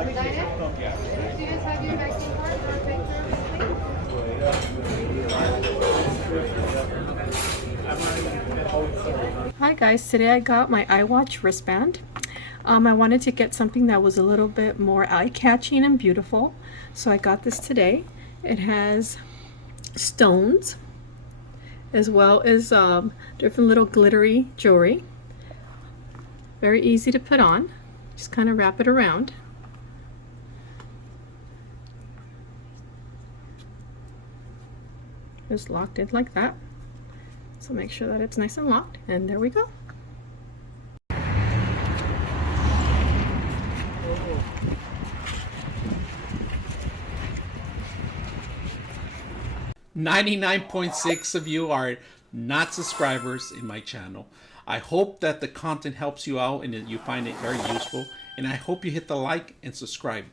Hi guys, today I got my iWatch wristband. I wanted to get something that was a little bit more eye-catching and beautiful, so I got this today. It has stones as well as different little glittery jewelry. Very easy to put on. Just kind of wrap it around. Just locked in like that. So make sure that it's nice and locked, and there we go. .6 of you are not subscribers in my channel. I hope that the content helps you out and that you find it very useful, and I hope you hit the like and subscribe.